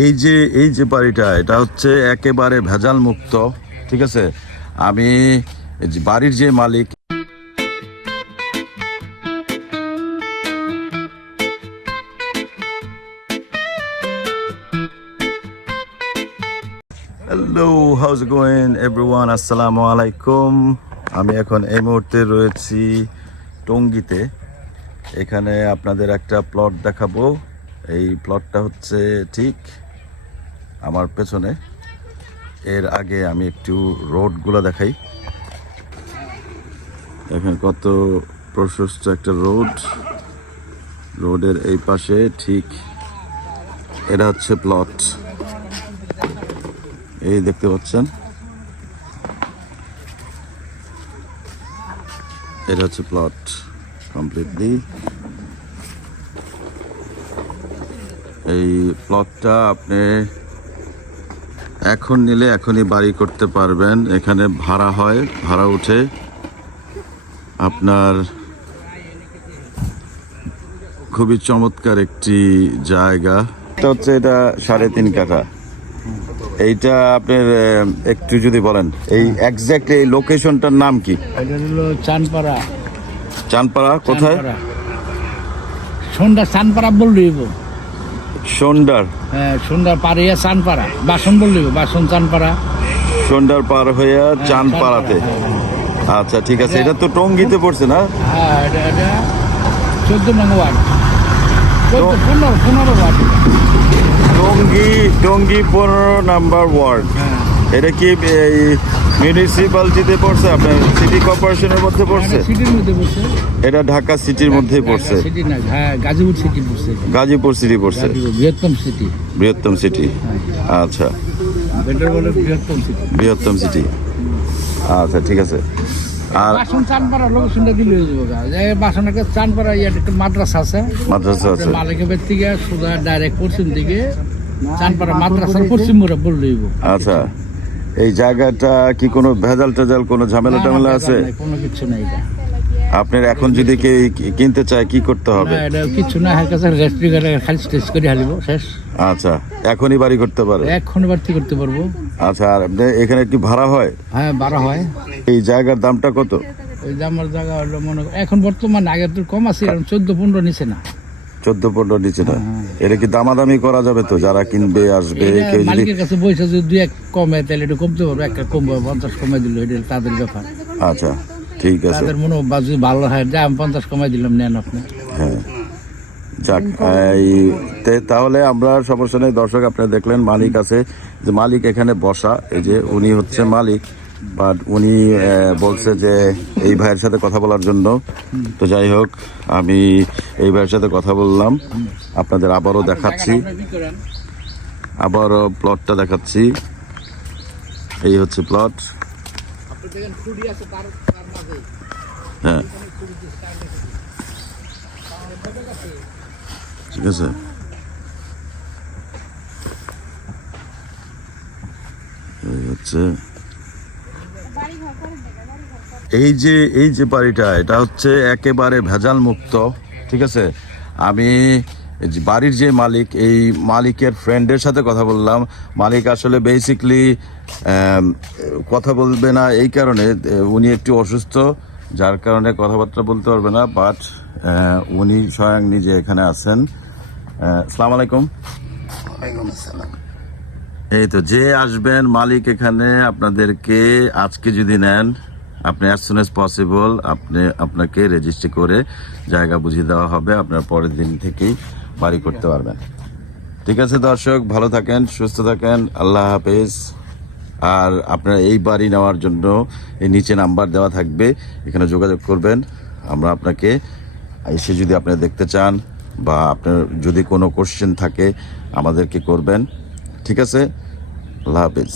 এই যে এই যে বাড়িটা, এটা হচ্ছে একেবারে ভেজাল মুক্ত ঠিক আছে? আমি বাড়ির যে মালিক হ্যালো হাউস গোয়েন এভরিওয়ান আসসালামু আলাইকুম আমি এখন এই মুহূর্তে রয়েছি টঙ্গিতে। এখানে আপনাদের একটা প্লট দেখাবো। এই প্লটটা হচ্ছে ঠিক আমার পেছনে। এর আগে আমি একটু রোডগুলো দেখাই। দেখেন কত প্রশস্ত একটা রোড। রোডের এই পাশে ঠিক এটা হচ্ছে প্লট। এই দেখতে পাচ্ছেন? এটা হচ্ছে প্লট কমপ্লিটলি। এই প্লটটা আপনি এখন নিলে এখনই বাড়ি করতে পারবেন। এখানে ভাড়া হয় ভাড়া উঠে আপনার খুবই চমৎকার একটি জায়গা। এটা হচ্ছে এটা সাড়ে তিন কাঠা। এইটা আপনার একটু যদি বলেন এই এক্স্যাক্টলি এই লোকেশনটার নাম কি? চানপাড়া। চানপাড়া কোথায়? সন্ধ্যা চানপাড়া বললিব সন্ডার। হ্যাঁ সন্ধ্যা পাড়িয়া চানপাড়া। বাসন বললিব বাসন চানপাড়া। সন্ডার পার হইয়া চানপাড়াতে। আচ্ছা ঠিক আছে। এটা তো টঙ্গিতে পড়ছে না? হ্যাঁ এটা এটা চোদ্দ নং ওয়ার্ড। পনেরো পনেরো ওয়ার্ড। টঙ্গি টঙ্গি পনেরো নাম্বার ওয়ার্ড। হ্যাঁ। এটা কি এই মিউনিসিপালিটিতে পড়ছে আপনার সিটি কর্পোরেশনের মধ্যে পড়ছে? এটা সিটির মধ্যে পড়ছে। এটা ঢাকা সিটির মধ্যেই পড়ছে। সিটি না হ্যাঁ গাজীপুর সিটি পড়ছে। গাজীপুর সিটি পড়ছে। গাজীপুর বৃহত্তম সিটি। বৃহত্তম সিটি। আচ্ছা। বেটার বলে বৃহত্তম সিটি। বৃহত্তম সিটি। আচ্ছা ঠিক আছে। আর বাসন চানপাড়া লোকেশনটা দিলে হয়ে যাবে গা। চানপাড়া ইয়ে একটা মাদ্রাসা আছে। মাদ্রাসা আছে। মালিকের থেকে সোজা ডাইরেক্ট পশ্চিম দিকে চানপাড়া মাদ্রাসার পশ্চিম মোড়ে বল আচ্ছা। এই জায়গাটা কি কোনো ভেজাল টেজাল কোনো ঝামেলা টামেলা আছে? কোনো কিছু নাই আপনার এখন যদি কে কিনতে চায় কি করতে হবে? কিছু না কাছে রেস্ট্রি করে খালি স্টেজ করে হালিব শেষ। আচ্ছা এখনই বাড়ি করতে পারে এখন বাড়তি করতে পারব। আচ্ছা আর এখানে কি ভাড়া হয়? হ্যাঁ ভাড়া হয়। এই জায়গার দামটা কত? এই যে আমার জায়গা হলো মনে এখন বর্তমান আগের তো কম আছে চোদ্দ পনেরো নিচে না। চোদ্দ পনেরো নিচে না এটা কি দামাদামি করা যাবে তো? যারা কিনবে আসবে কেউ যদি মালিকের কাছে বসে যদি দুই এক কমে তাহলে একটু কমতে পারবে। একটা কমবে পঞ্চাশ কমে দিল এটা তাদের ব্যাপার। আচ্ছা ঠিক আছে। তাদের মনে বাজু ভালো হয়। যা আমি পঞ্চাশ কমাই দিলাম নেন আপনি। হ্যাঁ। যাক এই তাহলে আমরা সমস্যা নেই। দর্শক আপনারা দেখলেন মালিক আছে। যে মালিক এখানে বসা এই যে উনি হচ্ছে মালিক। বাট উনি বলছে যে এই ভাইয়ের সাথে কথা বলার জন্য। তো যাই হোক, আমি এই ভাইয়ের সাথে কথা বললাম। আপনাদের আবারও দেখাচ্ছি। আবারও প্লটটা দেখাচ্ছি। এই হচ্ছে প্লট হ্যাঁ। ঠিক আছে। এই হচ্ছে। এই যে এই যে বাড়িটা এটা হচ্ছে একেবারে ভেজাল মুক্ত ঠিক আছে? আমি বাড়ির যে মালিক এই মালিকের ফ্রেন্ডের সাথে কথা বললাম। মালিক আসলে বেসিকলি কথা বলবে না এই কারণে উনি একটু অসুস্থ যার কারণে কথাবার্তা বলতে পারবে না বাট উনি স্বয়ং নিজে এখানে আছেন। সালাম আলাইকুম। এই তো যে আসবেন মালিক এখানে আপনাদেরকে আজকে যদি নেন আপনি অ্যাজ সুন এজ পসিবল আপনি আপনাকে রেজিস্ট্রি করে জায়গা বুঝিয়ে দেওয়া হবে, আপনার পরের দিন থেকেই বাড়ি করতে পারবেন। ঠিক আছে দর্শক, ভালো থাকেন, সুস্থ থাকেন, আল্লাহ হাফেজ। আর আপনার এই বাড়ি নেওয়ার জন্য এই নিচে নাম্বার দেওয়া থাকবে, এখানে যোগাযোগ করবেন। আমরা আপনাকে এসে যদি আপনি দেখতে চান বা আপনার যদি কোনো কোশ্চেন থাকে আমাদেরকে করবেন। ঠিক আছে? আল্লাহ হাফেজ।